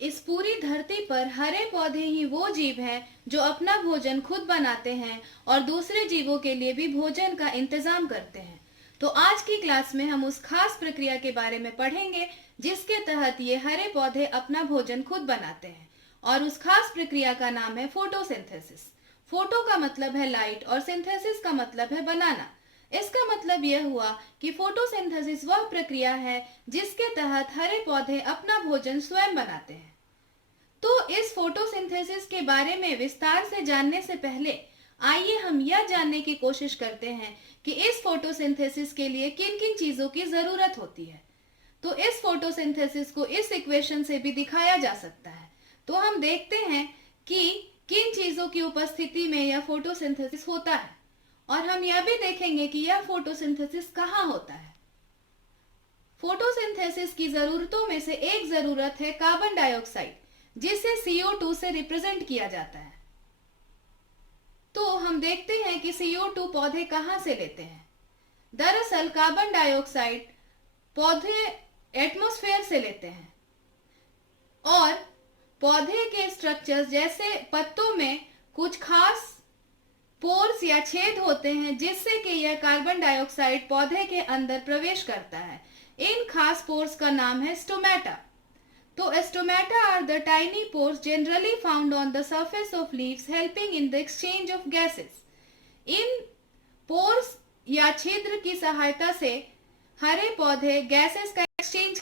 इस पूरी धरती पर हरे पौधे ही वो जीव हैं जो अपना भोजन खुद बनाते हैं और दूसरे जीवों के लिए भी भोजन का इंतजाम करते हैं। तो आज की क्लास में हम उस खास प्रक्रिया के बारे में पढ़ेंगे जिसके तहत ये हरे पौधे अपना भोजन खुद बनाते हैं, और उस खास प्रक्रिया का नाम है फोटोसिंथेसिस। फोटो का मतलब है लाइट और सिंथेसिस का मतलब है बनाना। इसका मतलब यह हुआ कि फोटोसिंथेसिस वह प्रक्रिया है जिसके तहत हरे पौधे अपना भोजन स्वयं बनाते हैं। तो इस फोटोसिंथेसिस के बारे में विस्तार से जानने से पहले आइए हम यह जानने की कोशिश करते हैं कि इस फोटोसिंथेसिस के लिए किन किन चीजों की जरूरत होती है। तो इस फोटोसिंथेसिस को इस इक्वेशन से भी दिखाया जा सकता है। तो हम देखते हैं कि किन चीजों की उपस्थिति में यह फोटोसिंथेसिस होता है, और हम यह भी देखेंगे कि यह फोटोसिंथेसिस कहाँ होता है। फोटोसिंथेसिस की जरूरतों में से एक जरूरत है कार्बन डाइऑक्साइड, जिसे CO2 से रिप्रेजेंट किया जाता है। तो हम देखते हैं कि CO2 पौधे कहां से लेते हैं। दरअसल कार्बन डाइऑक्साइड पौधे एटमॉस्फेयर से लेते हैं, और पौधे के स्ट्रक्चर्स जैसे पत्तों में कुछ खास पोर्स या छेद होते हैं जिससे कि यह कार्बन डाइऑक्साइड पौधे के अंदर प्रवेश करता है। इन खास पोर्स का नाम है स्टोमेटा। तो stomata are the tiny pores generally found on the surface of leaves helping in the exchange of gases. इन पोर्स या छिद्र की सहायता से हरे पौधे गैसेस का एक्सचेंज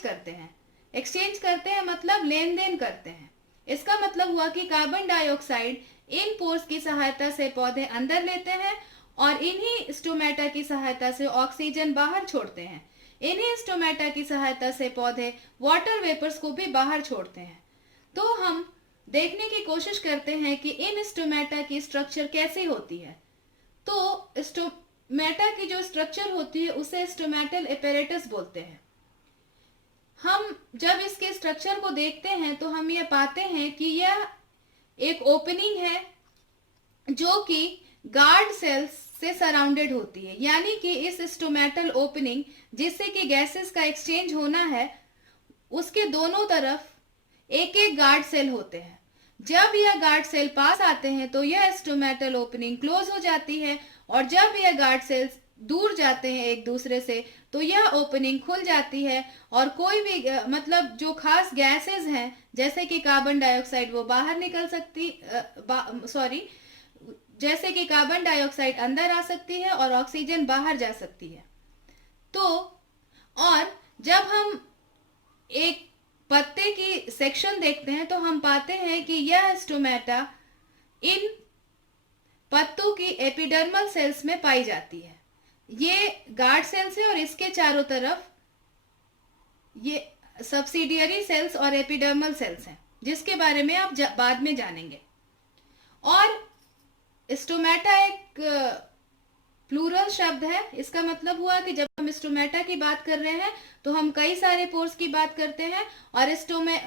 करते हैं मतलब लेन देन करते हैं। इसका मतलब हुआ कि कार्बन डाइऑक्साइड इन पोर्स की सहायता से पौधे अंदर लेते हैं और इन्हीं स्टोमेटा की सहायता से ऑक्सीजन बाहर छोड़ते हैं। इन्हीं स्टोमेटा की सहायता से पौधे वाटर वेपर्स को भी बाहर छोड़ते हैं। तो हम देखने की कोशिश करते हैं कि इन स्टोमेटा की स्ट्रक्चर कैसी होती है। तो स्टोमेटा की जो स्ट्रक्चर होती है उसे स्टोमेटल एपेरेटस बोलते हैं। हम जब इसके स्ट्रक्चर को देखते हैं तो हम ये पाते हैं कि यह एक ओपनिंग है जो कि गार्ड सेल्स से सराउंडेड होती है, यानी कि इस स्टोमेटल ओपनिंग जिससे कि गैसेस का एक्सचेंज होना है उसके दोनों तरफ एक एक गार्ड सेल होते हैं। जब यह गार्ड सेल पास आते हैं तो यह स्टोमेटल ओपनिंग क्लोज हो जाती है, और जब यह गार्ड सेल्स दूर जाते हैं एक दूसरे से तो यह ओपनिंग खुल जाती है, और कोई भी मतलब जो खास गैसेस हैं जैसे कि कार्बन डाइऑक्साइड वो बाहर निकल सकती जैसे कि कार्बन डाइऑक्साइड अंदर आ सकती है और ऑक्सीजन बाहर जा सकती है। तो और जब हम एक पत्ते की सेक्शन देखते हैं तो हम पाते हैं कि यह स्टोमेटा इन पत्तों की एपिडर्मल सेल्स में पाई जाती है। ये गार्ड सेल्स है और इसके चारों तरफ ये सब्सिडियरी सेल्स और एपिडर्मल सेल्स हैं जिसके बारे में आप बाद में जानेंगे। और स्टोमेटा एक प्लूरल शब्द है। इसका मतलब हुआ कि जब हम स्टोमेटा की बात कर रहे हैं तो हम कई सारे पोर्स की बात करते हैं, और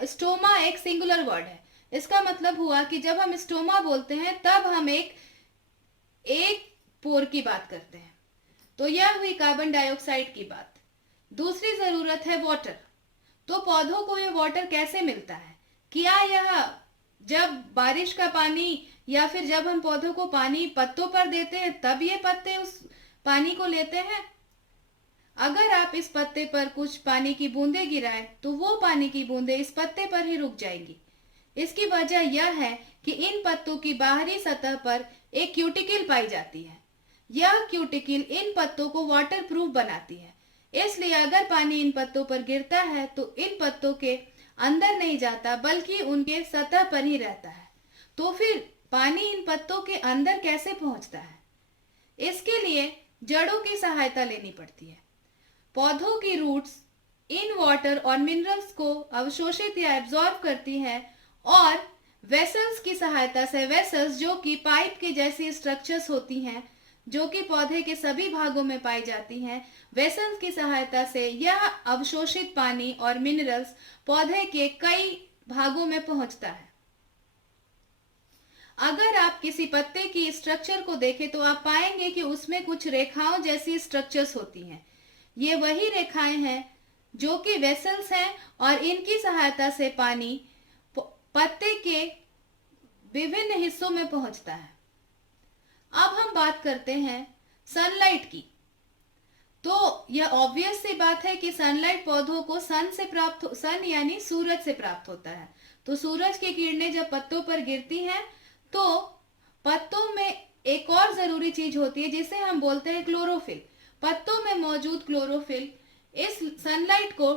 स्टोमा एक सिंगुलर वर्ड है। इसका मतलब हुआ कि जब हम स्टोमा बोलते हैं तब हम एक पोर की बात करते हैं। तो यह हुई कार्बन डाइऑक्साइड की बात। दूसरी जरूरत है वाटर। तो पौधों को ये वाटर कैसे मिलता है? क्या यह जब बारिश का पानी या फिर जब हम पौधों को पानी पत्तों पर देते हैं तब ये पत्ते उस पानी को लेते हैं? अगर आप इस पत्ते पर कुछ पानी की बूंदें गिराएं तो वो पानी की बूंदें इस पत्ते पर ही रुक जाएंगी। इसकी वजह यह है कि इन पत्तों की बाहरी सतह पर एक क्यूटिकल पाई जाती है। यह क्यूटिकल इन पत्तों को वाटर प्रूफ बनाती है, इसलिए अगर पानी इन पत्तों पर गिरता है तो इन पत्तों के अंदर नहीं जाता बल्कि उनके सतह पर ही रहता है। तो फिर पानी इन पत्तों के अंदर कैसे पहुंचता है? इसके लिए जड़ों की सहायता लेनी पड़ती है। पौधों की रूट्स इन वाटर और मिनरल्स को अवशोषित या एब्जॉर्ब करती है, और वेसल्स की सहायता से, वेसल्स जो कि पाइप की जैसी स्ट्रक्चर्स होती हैं जो कि पौधे के सभी भागों में पाई जाती हैं, वेसल्स की सहायता से यह अवशोषित पानी और मिनरल्स पौधे के कई भागों में पहुंचता है। अगर आप किसी पत्ते की स्ट्रक्चर को देखें तो आप पाएंगे कि उसमें कुछ रेखाओं जैसी स्ट्रक्चर्स होती हैं। ये वही रेखाएं हैं जो कि वेसल्स हैं, और इनकी सहायता से पानी पत्ते के विभिन्न हिस्सों में पहुंचता है। अब हम बात करते हैं सनलाइट की। तो यह ऑब्वियस सी बात है कि सनलाइट पौधों को सन यानी सूरज से प्राप्त होता है। तो सूरज की किरणें जब पत्तों पर गिरती हैं तो पत्तों में एक और जरूरी चीज होती है जिसे हम बोलते हैं क्लोरोफिल। पत्तों में मौजूद क्लोरोफिल इस सनलाइट को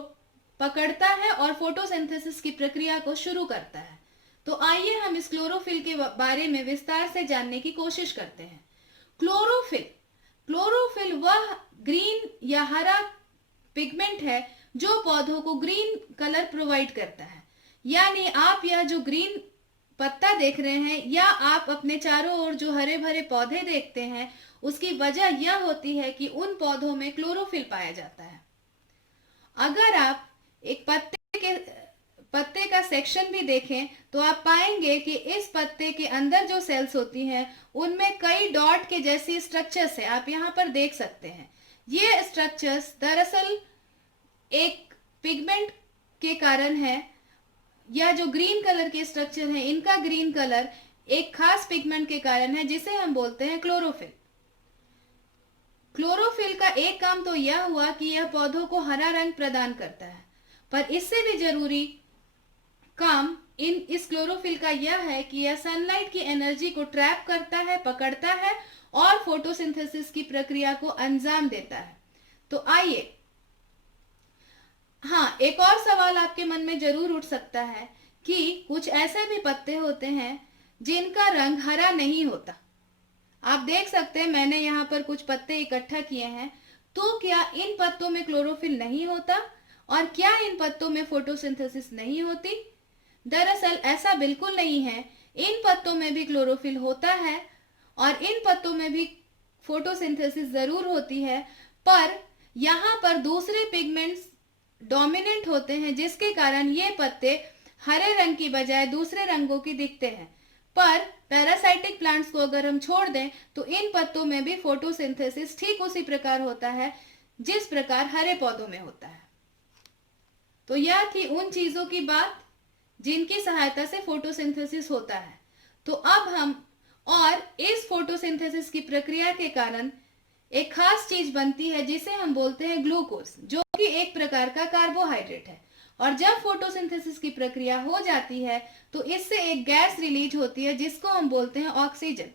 पकड़ता है और फोटोसिंथेसिस की प्रक्रिया को शुरू करता है। तो आइए हम इस क्लोरोफिल के बारे में विस्तार से जानने की कोशिश करते हैं। क्लोरोफिल वह ग्रीन या हरा पिगमेंट है जो पौधों को ग्रीन कलर प्रोवाइड करता है। यानी आप यह जो ग्रीन पत्ता देख रहे हैं या आप अपने चारों ओर जो हरे भरे पौधे देखते हैं, उसकी वजह यह होती है कि उन पौधों में क्लोरोफिल पाया जाता है। अगर आप एक पत्ते का सेक्शन भी देखें तो आप पाएंगे कि इस पत्ते के अंदर जो सेल्स होती हैं उनमें कई डॉट के जैसी स्ट्रक्चर्स है, आप यहाँ पर देख सकते हैं। ये स्ट्रक्चर्स दरअसल एक पिगमेंट के कारण है, या जो ग्रीन कलर के स्ट्रक्चर है इनका ग्रीन कलर एक खास पिगमेंट के कारण है जिसे हम बोलते हैं क्लोरोफिल। क्लोरोफिल का एक काम तो यह हुआ कि यह पौधों को हरा रंग प्रदान करता है, पर इससे भी जरूरी काम इस क्लोरोफिल का यह है कि यह सनलाइट की एनर्जी को ट्रैप करता है, पकड़ता है और फोटोसिंथेसिस की प्रक्रिया को अंजाम देता है। तो आइए, हाँ, एक और सवाल आपके मन में जरूर उठ सकता है कि कुछ ऐसे भी पत्ते होते हैं जिनका रंग हरा नहीं होता। आप देख सकते हैं मैंने यहाँ पर कुछ पत्ते इकट्ठा किए हैं। तो क्या इन पत्तों में क्लोरोफिल नहीं होता और क्या इन पत्तों में फोटोसिंथेसिस नहीं होती? दरअसल ऐसा बिल्कुल नहीं है। इन पत्तों में भी क्लोरोफिल होता है और इन पत्तों में भी फोटोसिंथेसिस जरूर होती है, पर यहाँ पर दूसरे पिगमेंट्स डोमिनेंट होते हैं जिसके कारण ये पत्ते हरे रंग की बजाय दूसरे रंगों की दिखते हैं। पर पैरासाइटिक प्लांट्स को अगर हम छोड़ दें तो इन पत्तों में भी फोटोसिंथेसिस ठीक उसी प्रकार होता है जिस प्रकार हरे पौधों में होता है। तो यह थी उन चीजों की बात जिनकी सहायता से फोटोसिंथेसिस होता है। तो अब हम और इस फोटोसिंथेसिस की प्रक्रिया के कारण एक खास चीज बनती है जिसे हम बोलते हैं ग्लूकोज, जो कि एक प्रकार का कार्बोहाइड्रेट है। और जब फोटोसिंथेसिस की प्रक्रिया हो जाती है तो इससे एक गैस रिलीज होती है जिसको हम बोलते हैं ऑक्सीजन।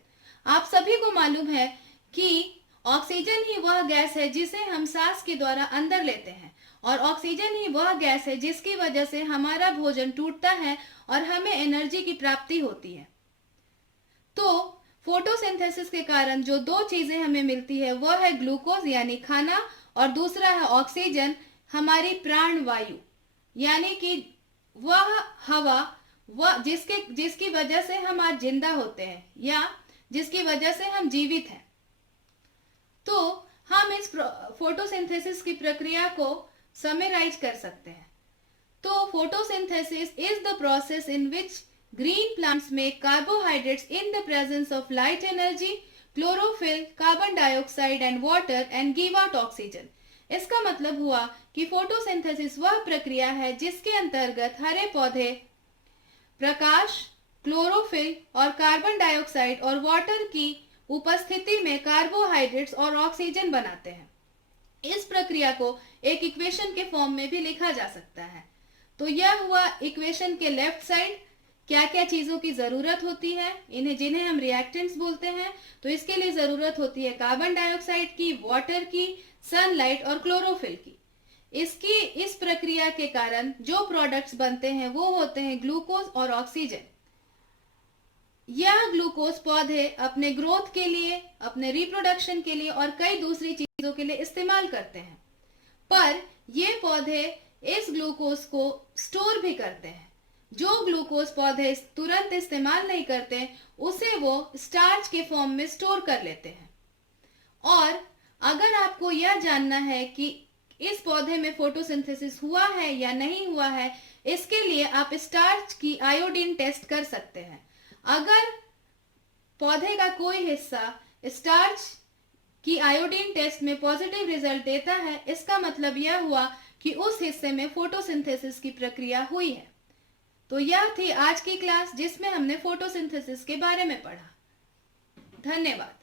आप सभी को मालूम है कि ऑक्सीजन ही वह गैस है जिसे हम सांस के द्वारा अंदर लेते हैं और ऑक्सीजन ही वह गैस है जिसकी वजह से हमारा भोजन टूटता है और हमें एनर्जी की प्राप्ति होती है। तो फोटोसिंथेसिस के कारण जो दो चीजें हमें मिलती है वह है ग्लूकोज यानी खाना और दूसरा है ऑक्सीजन, हमारी प्राण वायु, यानी कि वह हवा वह जिसकी वजह से हम आज जिंदा होते हैं या जिसकी वजह से हम जीवित हैं। तो हम इस फोटोसिंथेसिस की प्रक्रिया को समराइज कर सकते हैं। तो photosynthesis is the process in which green plants make carbohydrates in the presence of light energy, chlorophyll, carbon dioxide and water and give out oxygen। इसका मतलब हुआ कि फोटोसिंथेसिस वह प्रक्रिया है जिसके अंतर्गत हरे पौधे प्रकाश, क्लोरोफिल और कार्बन डाइऑक्साइड और वाटर की उपस्थिति में कार्बोहाइड्रेट्स और ऑक्सीजन बनाते हैं। इस प्रक्रिया को एक इक्वेशन के फॉर्म में भी लिखा जा सकता है। तो यह हुआ इक्वेशन के लेफ्ट साइड क्या क्या चीजों की जरूरत होती है, जिन्हें हम रिएक्टेंट्स बोलते हैं। तो इसके लिए जरूरत होती है कार्बन डाइऑक्साइड की, वाटर की, सनलाइट और क्लोरोफिल की। इस प्रक्रिया के कारण जो प्रोडक्ट्स बनते हैं वो होते हैं ग्लूकोज और ऑक्सीजन। यह ग्लूकोज पौधे अपने ग्रोथ के लिए, अपने रिप्रोडक्शन के लिए और कई दूसरी चीजों के लिए इस्तेमाल करते हैं, पर ये पौधे इस ग्लूकोज को स्टोर भी करते हैं। जो ग्लूकोज पौधे तुरंत इस्तेमाल नहीं करते उसे वो स्टार्च के फॉर्म में स्टोर कर लेते हैं। और अगर आपको यह जानना है कि इस पौधे में फोटोसिंथेसिस हुआ है या नहीं हुआ है, इसके लिए आप स्टार्च की आयोडीन टेस्ट कर सकते हैं। अगर पौधे का कोई हिस्सा स्टार्च की आयोडीन टेस्ट में पॉजिटिव रिजल्ट देता है, इसका मतलब यह हुआ कि उस हिस्से में फोटोसिंथेसिस की प्रक्रिया हुई है। तो यह थी आज की क्लास जिसमें हमने फोटोसिंथेसिस के बारे में पढ़ा। धन्यवाद।